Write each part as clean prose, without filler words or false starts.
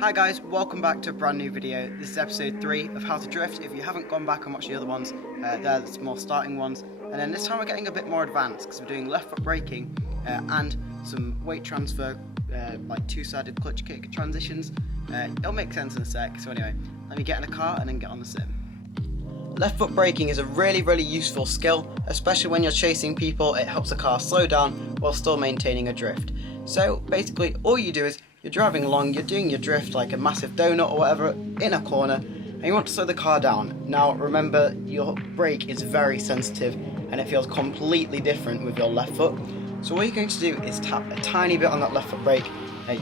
Hi guys, welcome back to a brand new video. This is episode 3 of How to Drift. If you haven't gone back and watched the other ones, they're the more starting ones. And then this time we're getting a bit more advanced because we're doing left foot braking and some weight transfer, like two-sided clutch kick transitions. It'll make sense in a sec. So anyway, let me get in the car and then get on the sim. Left foot braking is a really useful skill, especially when you're chasing people. It helps the car slow down while still maintaining a drift. So basically all you do is you're driving along, you're doing your drift like a massive donut or whatever in a corner, and you want to slow the car down. Now remember, your brake is very sensitive and it feels completely different with your left foot. So what you're going to do is tap a tiny bit on that left foot brake.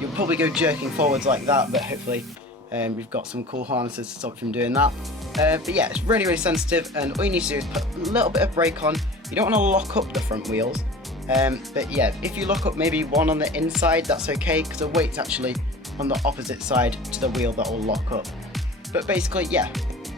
You'll probably go jerking forwards like that, but hopefully we've got some cool harnesses to stop you from doing that. But yeah, it's really sensitive, and all you need to do is put a little bit of brake on. You don't want to lock up the front wheels. But yeah, if you lock up maybe one on the inside, that's okay, because the weight's actually on the opposite side to the wheel that will lock up. But basically, yeah,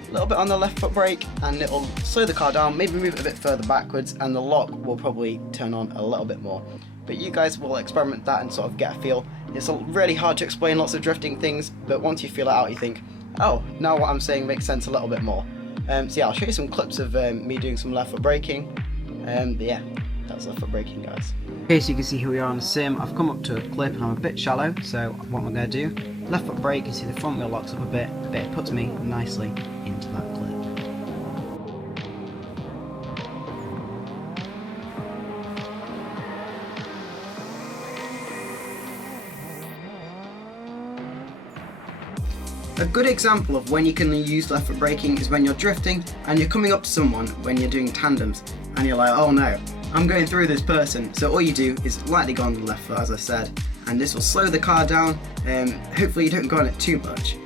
a little bit on the left foot brake and it'll slow the car down, maybe move it a bit further backwards, and the lock will probably turn on a little bit more. But you guys will experiment that and sort of get a feel. It's really hard to explain lots of drifting things, but once you feel it out, you think, oh, now what I'm saying makes sense a little bit more. So yeah, I'll show you some clips of me doing some left foot braking. But yeah, that's left foot braking, guys. Okay, so you can see here we are on the sim. I've come up to a clip and I'm a bit shallow, so what I'm going to do, left foot brake, you see the front wheel locks up a bit, but it puts me nicely into that clip. A good example of when you can use left foot braking is when you're drifting and you're coming up to someone when you're doing tandems and you're like, oh no, I'm going through this person. So all you do is lightly go on the left foot, as I said, and this will slow the car down. Hopefully you don't go on it too much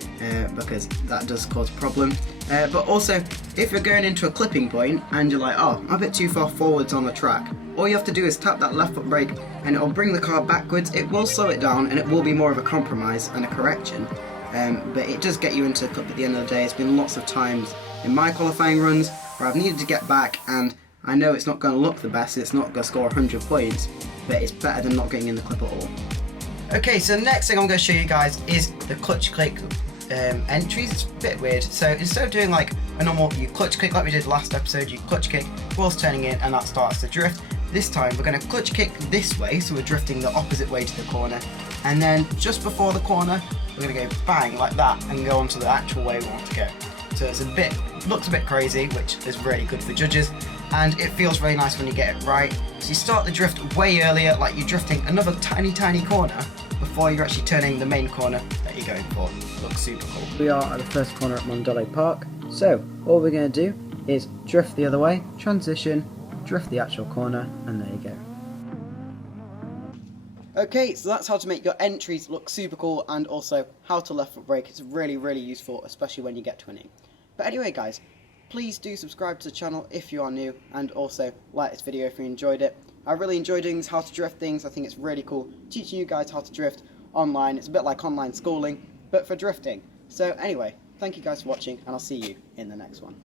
because that does cause a problem. But also, if you're going into a clipping point and you're like, oh, I'm a bit too far forwards on the track, all you have to do is tap that left foot brake and it'll bring the car backwards. It will slow it down and it will be more of a compromise and a correction. But it does get you into a clip at the end of the day. It's been lots of times in my qualifying runs where I've needed to get back, and I know it's not going to look the best, it's not going to score 100 points, but it's better than not getting in the clip at all. Okay, so the next thing I'm going to show you guys is the clutch kick entries. It's a bit weird. So instead of doing like a normal, you clutch kick like we did last episode, you clutch kick whilst turning in and that starts the drift. This time we're going to clutch kick this way, so we're drifting the opposite way to the corner, and then just before the corner we're going to go bang like that and go onto the actual way we want to go. So it's looks a bit crazy, which is really good for judges, and it feels really nice when you get it right. So you start the drift way earlier, like you're drifting another tiny corner before you're actually turning the main corner that you're going for. Looks super cool. We are at the first corner at Mondello Park, so all we're going to do is drift the other way, transition, drift the actual corner, and there you go. Okay, so that's how to make your entries look super cool, and also how to left foot brake. It's really useful, especially when you get twinning. But anyway guys, please do subscribe to the channel if you are new, and also like this video if you enjoyed it. I really enjoy doing these how to drift things. I think it's really cool teaching you guys how to drift online. It's a bit like online schooling, but for drifting. So anyway, thank you guys for watching, and I'll see you in the next one.